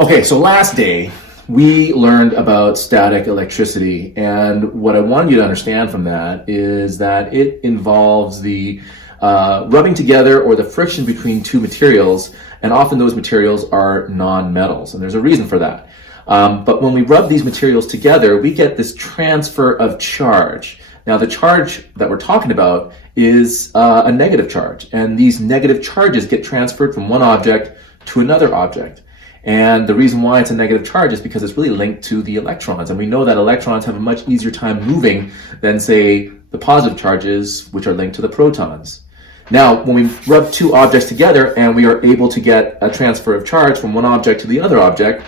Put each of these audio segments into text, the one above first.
Okay, so last day we learned about static electricity, and what I wanted you to understand from that is that it involves the rubbing together or the friction between two materials, and often those materials are non-metals, and there's a reason for that. But when we rub these materials together, we get this transfer of charge. Now, the charge that we're talking about is a negative charge, and these negative charges get transferred from one object to another object. And the reason why it's a negative charge is because it's really linked to the electrons. And we know that electrons have a much easier time moving than, say, the positive charges, which are linked to the protons. Now, when we rub two objects together and we are able to get a transfer of charge from one object to the object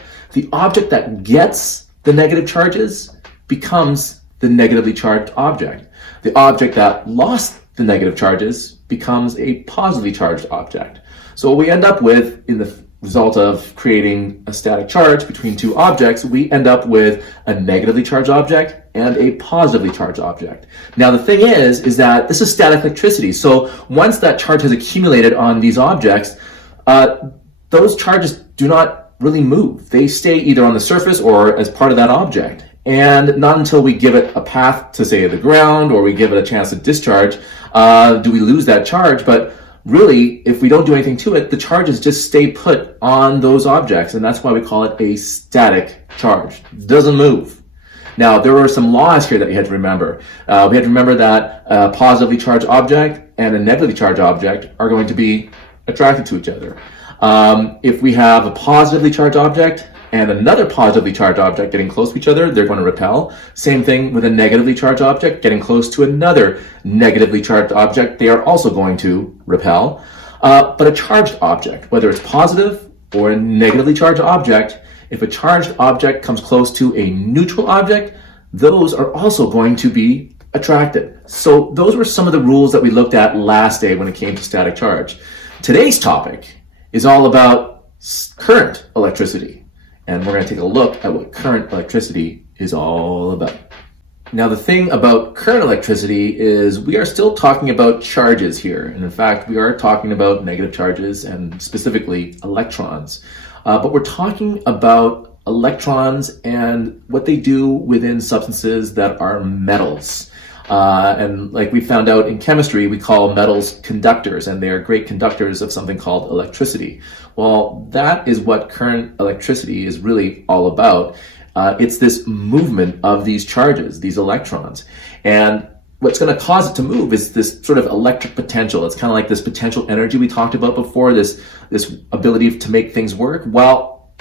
that gets the negative charges becomes the negatively charged object. The object that lost the negative charges becomes a positively charged object. So what we end up with in the result of creating a static charge between two objects, we end up with a negatively charged object and a positively charged object. Now, the thing is that this is static electricity. So once that charge has accumulated on these objects, those charges do not really move. They stay either on the surface or as part of that object. And not until we give it a path to, say, the ground, or we give it a chance to discharge, do we lose that charge. But really, if we don't do anything to it, the charges just stay put on those objects, and that's why we call it a static charge. It doesn't move. Now, there are some laws here that we had to remember. We had to remember that a positively charged object and a negatively charged object are going to be attracted to each other. If we have a positively charged object and another positively charged object getting close to each other, they're going to repel. Same thing with a negatively charged object getting close to another negatively charged object, they are also going to repel. But a charged object, whether it's positive or a negatively charged object, if a charged object comes close to a neutral object, those are also going to be attracted. So those were some of the rules that we looked at last day when it came to static charge. Today's topic is all about current electricity. And we're going to take a look at what current electricity is all about. Now, the thing about current electricity is we are still talking about charges here. And in fact, we are talking about negative charges and specifically electrons. But we're talking about electrons and what they do within substances that are metals. And like we found out in chemistry, we call metals conductors, and they are great conductors of something called electricity. Well, that is what current electricity is really all about. It's this movement of these charges, these electrons. And what's going to cause it to move is this sort of electric potential. It's kind of like this potential energy we talked about before, this ability to make things work. Well,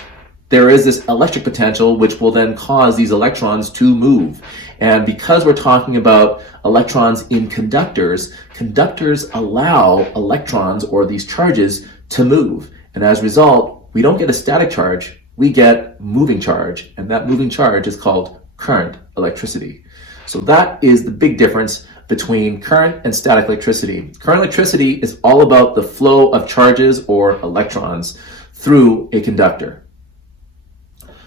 there is this electric potential which will then cause these electrons to move. And because we're talking about electrons in conductors, conductors allow electrons or these charges to move. And as a result, we don't get a static charge, we get moving charge. And that moving charge is called current electricity. So that is the big difference between current and static electricity. Current electricity is all about the flow of charges or electrons through a conductor.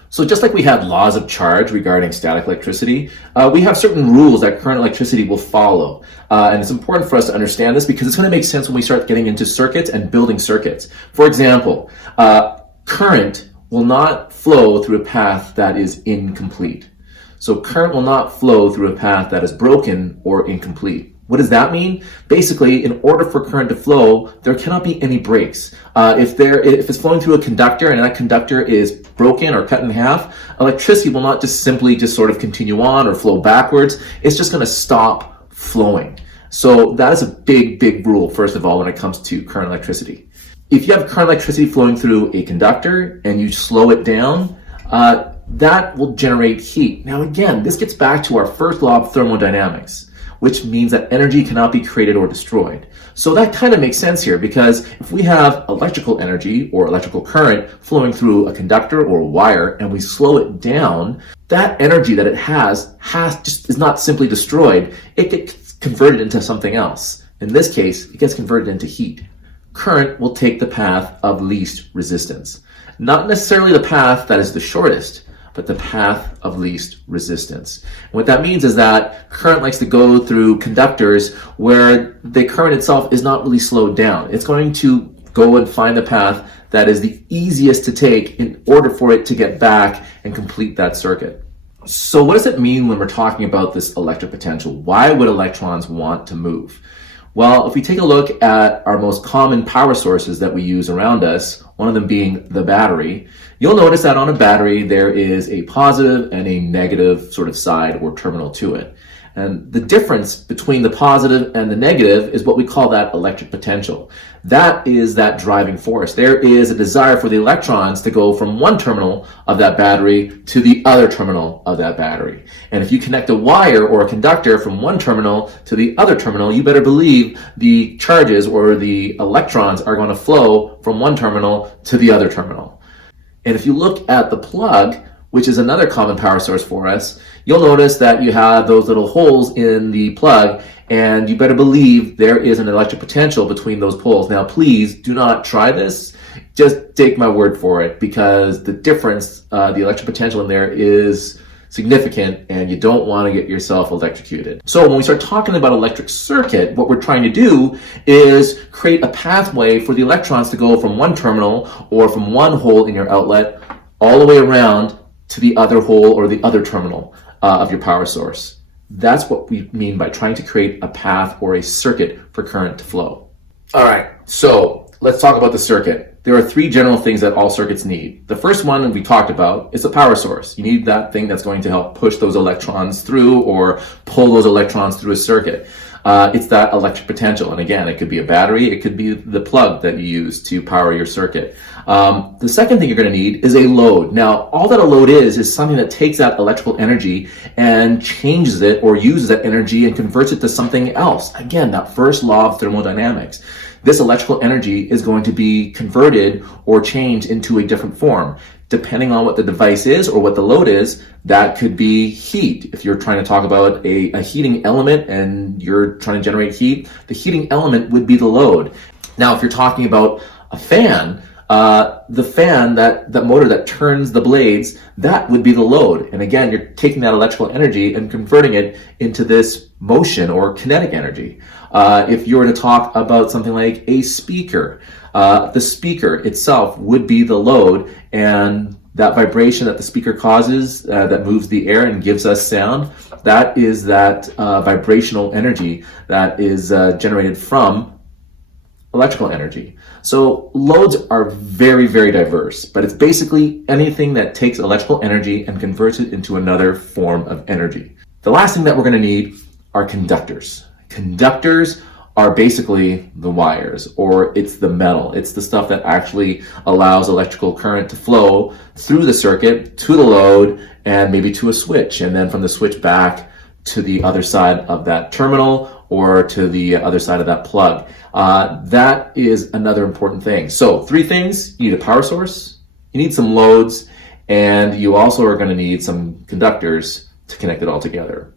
So just like we had laws of charge regarding static electricity, we have certain rules that current electricity will follow. And it's important for us to understand this because it's going to make sense when we start getting into circuits and building circuits. For example, current will not flow through a path that is incomplete. So current will not flow through a path that is broken or incomplete. What does that mean? Basically, in order for current to flow, there cannot be any breaks. If it's flowing through a conductor and that conductor is broken or cut in half, electricity will not just simply sort of continue on or flow backwards. It's just going to stop flowing. So that is a big, big rule, first of all, when it comes to current electricity. If you have current electricity flowing through a conductor and you slow it down, that will generate heat. Now, again, this gets back to our first law of thermodynamics, which means that energy cannot be created or destroyed. So that kind of makes sense here, because if we have electrical energy or electrical current flowing through a conductor or a wire and we slow it down, that energy that it has just is not simply destroyed. It gets converted into something else. In this case, it gets converted into heat. Current will take the path of least resistance. Not necessarily the path that is the shortest, but the path of least resistance. And what that means is that current likes to go through conductors where the current itself is not really slowed down. It's going to go and find the path that is the easiest to take in order for it to get back and complete that circuit. So what does it mean when we're talking about this electric potential? Why would electrons want to move? Well, if we take a look at our most common power sources that we use around us, one of them being the battery, you'll notice that on a battery there is a positive and a negative sort of side or terminal to it. And the difference between the positive and the negative is what we call that electric potential. That is that driving force. There is a desire for the electrons to go from one terminal of that battery to the other terminal of that battery. And if you connect a wire or a conductor from one terminal to the other terminal, you better believe the charges or the electrons are going to flow from one terminal to the other terminal. And if you look at the plug, which is another common power source for us, you'll notice that you have those little holes in the plug, and you better believe there is an electric potential between those poles. Now, please do not try this. Just take my word for it, because the difference, the electric potential in there is significant, and you don't want to get yourself electrocuted. So when we start talking about electric circuit, what we're trying to do is create a pathway for the electrons to go from one terminal or from one hole in your outlet all the way around to the other hole or the other terminal of your power source. That's what we mean by trying to create a path or a circuit for current to flow. All right, so let's talk about the circuit. There are three general things that all circuits need. The first one we talked about is the power source. You need that thing that's going to help push those electrons through or pull those electrons through a circuit. It's that electric potential. And again, it could be a battery, it could be the plug that you use to power your circuit. The second thing you're going to need is a load. Now, all that a load is something that takes that electrical energy and changes it or uses that energy and converts it to something else. Again, that first law of thermodynamics. This electrical energy is going to be converted or changed into a different form. Depending on what the device is or what the load is, that could be heat. If you're trying to talk about a heating element and you're trying to generate heat, the heating element would be the load. Now, if you're talking about a fan, the fan, that motor that turns the blades, that would be the load. And again, you're taking that electrical energy and converting it into this motion or kinetic energy. If you were to talk about something like a speaker, the speaker itself would be the load, and that vibration that the speaker causes that moves the air and gives us sound, that is that vibrational energy that is generated from electrical energy. So loads are very, very diverse, but it's basically anything that takes electrical energy and converts it into another form of energy. The last thing that we're going to need are conductors. Conductors are basically the wires, or it's the metal. It's the stuff that actually allows electrical current to flow through the circuit to the load and maybe to a switch, and then from the switch back to the other side of that terminal or to the other side of that plug. That is another important thing. So 3 things: you need a power source, you need some loads, and you also are going to need some conductors to connect it all together.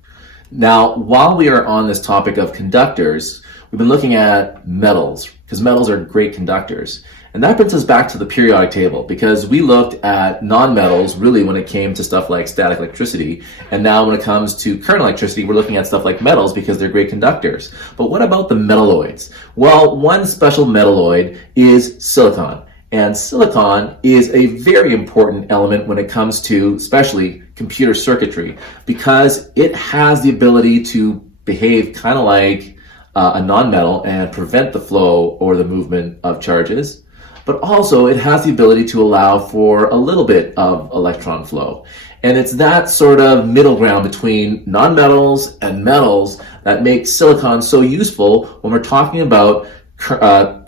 Now, while we are on this topic of conductors, we've been looking at metals, because metals are great conductors. And that brings us back to the periodic table, because we looked at non-metals really when it came to stuff like static electricity. And now when it comes to current electricity, we're looking at stuff like metals because they're great conductors. But what about the metalloids? Well, one special metalloid is silicon. And silicon is a very important element when it comes to especially computer circuitry, because it has the ability to behave kind of like a non-metal and prevent the flow or the movement of charges. But also it has the ability to allow for a little bit of electron flow. And it's that sort of middle ground between non-metals and metals that makes silicon so useful when we're talking about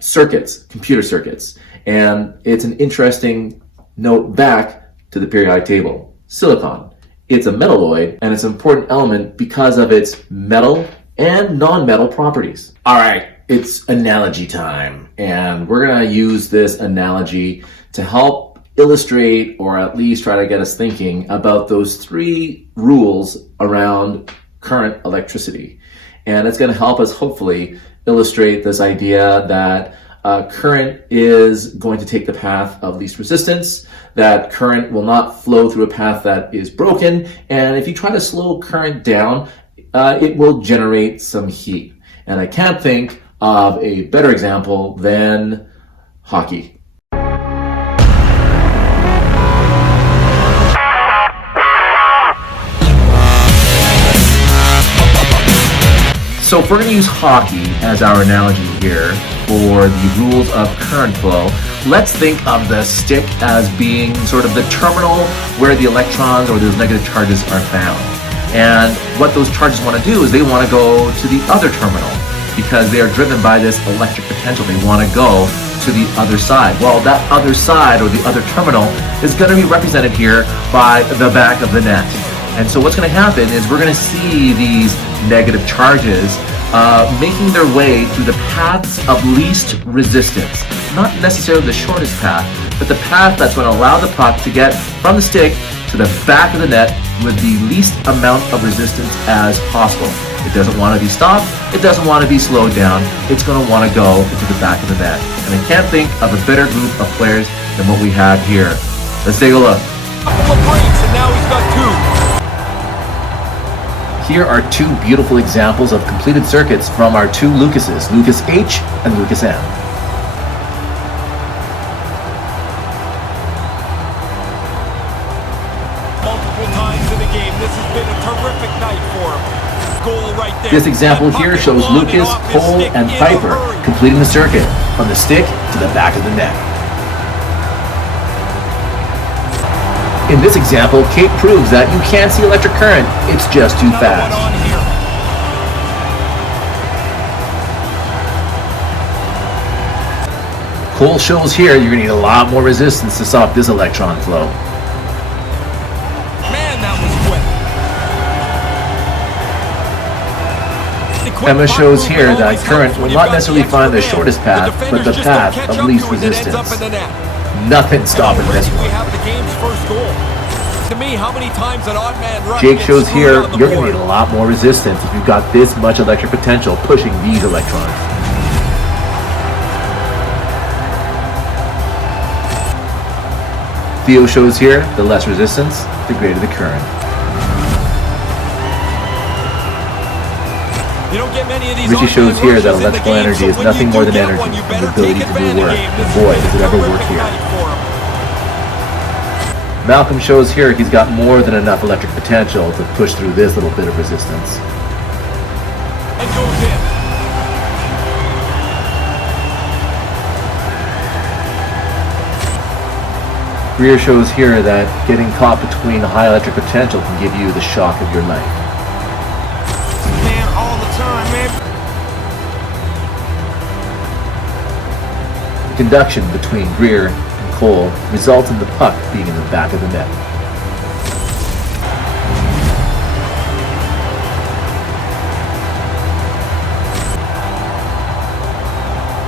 circuits, computer circuits. And it's an interesting note back to the periodic table. Silicon, it's a metalloid, and it's an important element because of its metal and non-metal properties. All right, it's analogy time, and we're gonna use this analogy to help illustrate, or at least try to get us thinking about those 3 rules around current electricity. And it's gonna help us hopefully illustrate this idea that current is going to take the path of least resistance, that current will not flow through a path that is broken, and if you try to slow current down, it will generate some heat. And I can't think of a better example than hockey. if we're going to use hockey as our analogy here for the rules of current flow, let's think of the stick as being sort of the terminal where the electrons or those negative charges are found. And what those charges want to do is they want to go to the other terminal because they are driven by this electric potential. They want to go to the other side. Well, that other side or the other terminal is going to be represented here by the back of the net. And so what's going to happen is we're going to see these negative charges making their way through the paths of least resistance. Not necessarily the shortest path, but the path that's going to allow the puck to get from the stick to the back of the net with the least amount of resistance as possible. It doesn't want to be stopped. It doesn't want to be slowed down. It's going to want to go into the back of the net. And I can't think of a better group of players than what we have here. Let's take a look. Couple of breaks, and now he's got two. Here are two beautiful examples of completed circuits from our two Lucases, Lucas H and Lucas M. Multiple times in the game. This has been a terrific night for him. Goal right there. This example here shows Lucas, Cole, and Piper completing the circuit from the stick to the back of the net. In this example, Kate proves that you can see electric current, it's just too fast. Cole shows here you're going to need a lot more resistance to stop this electron flow. Man, that was quick. Emma shows here that current will not necessarily find the shortest path, but the path of least resistance. Nothing stopping this one. We have the game's first goal. To me, how many times an odd man rush Jake gets shows screwed here on the you're going board. to need a lot more resistance if you've got this much electric potential pushing these electrons. Theo shows here the less resistance, the greater the current. You don't get many of these Richie shows odd-man here that rushes in the electrical game, energy so is when nothing you more do than get energy one, you and better the ability take to do advantage work. of it. And boy, does it ever work Terrific here. night for him. Malcolm shows here he's got more than enough electric potential to push through this little bit of resistance. And goes in. Greer shows here that getting caught between high electric potential can give you the shock of your life. Man, all the time, man. The conduction between Greer and Cole results in the puck being in the back of the net.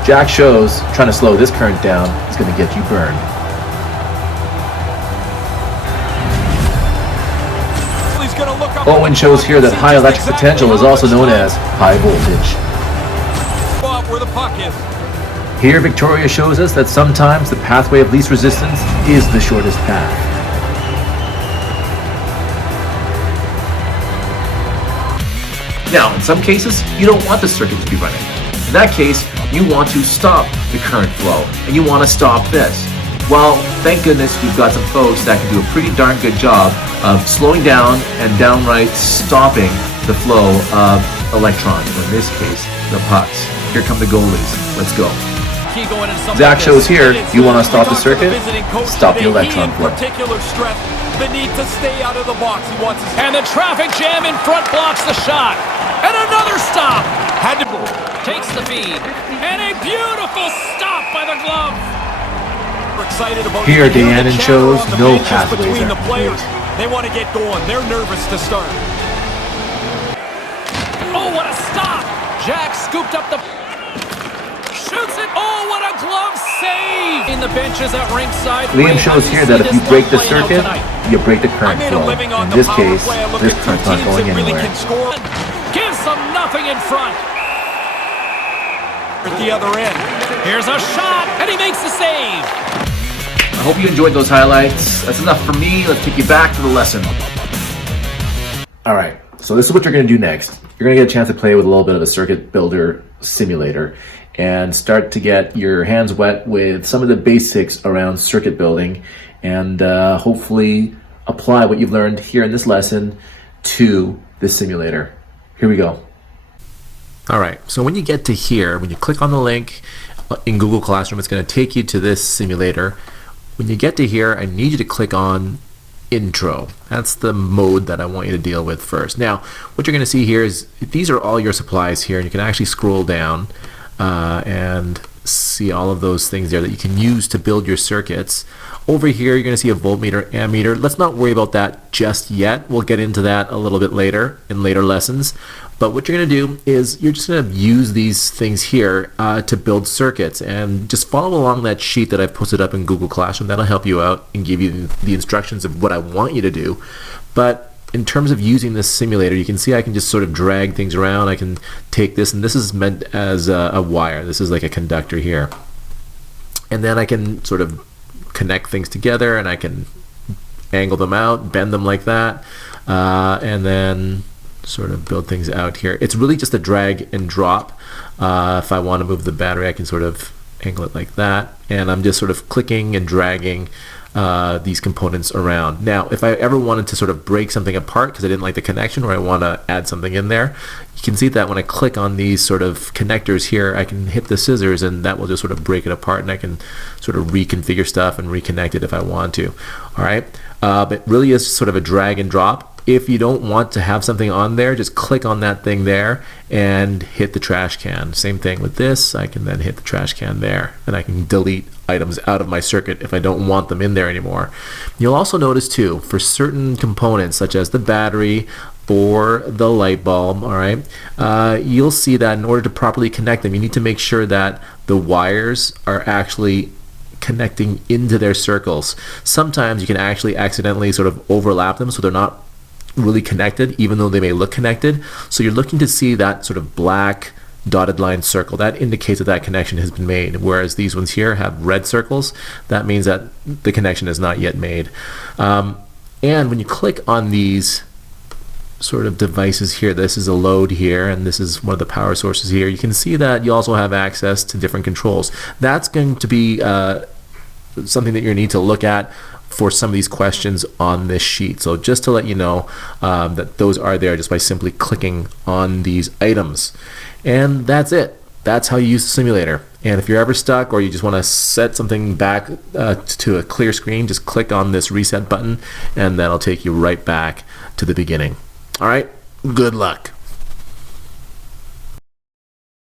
Jack shows trying to slow this current down is going to get you burned. He's gonna look up Owen shows here that high electric potential is also known as high voltage. spot where the puck is. Here Victoria shows us that sometimes the pathway of least resistance is the shortest path. Now, in some cases, you don't want the circuit to be running. In that case, you want to stop the current flow, and you want to stop this. Well, thank goodness we've got some folks that can do a pretty darn good job of slowing down and downright stopping the flow of electrons, or in this case, the pucks. Here come the goalies. Let's go. Zach shows here, you want to stop the circuit? Stop the electron flow. Particular stress, the need to stay out of the box. He wants his And the traffic jam in front blocks the shot. And another stop. had to. Takes the feed. And a beautiful stop by the glove. We're excited about Here, it. You hear the Deannon chatter shows on the no benches pathways between are the players. complete. They want to get going. They're nervous to start. Oh, what a stop. Jack scooped up the... Shoots it. Oh, what a glove save. In the benches at ringside. Liam Ray, how shows do here see that if this you one break the playing out circuit, tonight? you break the I current made a flow. living on In the this power case, play. I look this at two current's not teams going that really anywhere. can score. Gives them nothing in front. At the other end. Here's a shot. And he makes the save. I hope you enjoyed those highlights. That's enough for me. Let's take you back to the lesson. All right, so this is what you're going to do next. You're going to get a chance to play with a little bit of a circuit builder simulator and start to get your hands wet with some of the basics around circuit building and hopefully apply what you've learned here in this lesson to this simulator. Here we go. All right, so when you get to here, when you click on the link in Google Classroom, it's going to take you to this simulator. When you get to here, I need you to click on Intro. That's the mode that I want you to deal with first. Now, what you're going to see here is these are all your supplies here, and you can actually scroll down and see all of those things there that you can use to build your circuits. Over here, you're going to see a voltmeter, ammeter. Let's not worry about that just yet. We'll get into that a little bit later in later lessons. But what you're going to do is you're just going to use these things here to build circuits, and just follow along that sheet that I've posted up in Google Classroom. That'll help you out and give you the instructions of what I want you to do. But in terms of using this simulator, you can see I can just sort of drag things around. I can take this, and this is meant as a wire. This is like a conductor here. And then I can sort of connect things together, and I can angle them out, bend them like that, and then sort of build things out here. It's really just a drag and drop. If I want to move the battery, I can sort of angle it like that, and I'm just sort of clicking and dragging these components around. Now, if I ever wanted to sort of break something apart because I didn't like the connection, or I want to add something in there, you can see that when I click on these sort of connectors here, I can hit the scissors, and that will just sort of break it apart, and I can sort of reconfigure stuff and reconnect it if I want to. All right, but it really is sort of a drag and drop. If you don't want to have something on there, just click on that thing there and hit the trash can. Same thing with this. I can then hit the trash can there, and I can delete items out of my circuit if I don't want them in there anymore. You'll also notice too, for certain components such as the battery or the light bulb, all right, you'll see that in order to properly connect them, you need to make sure that the wires are actually connecting into their circles. Sometimes you can actually accidentally sort of overlap them, so they're not really connected, even though they may look connected. So you're looking to see that sort of black dotted line circle. That indicates that that connection has been made, whereas these ones here have red circles. That means that the connection is not yet made. And when you click on these sort of devices here, this is a load here, and this is one of the power sources here, you can see that you also have access to different controls. That's going to be something that you need to look at for some of these questions on this sheet. So just to let you know that those are there just by simply clicking on these items. And that's it. That's how you use the simulator. And if you're ever stuck, or you just want to set something back to a clear screen, just click on this reset button, and that'll take you right back to the beginning. All right, good luck.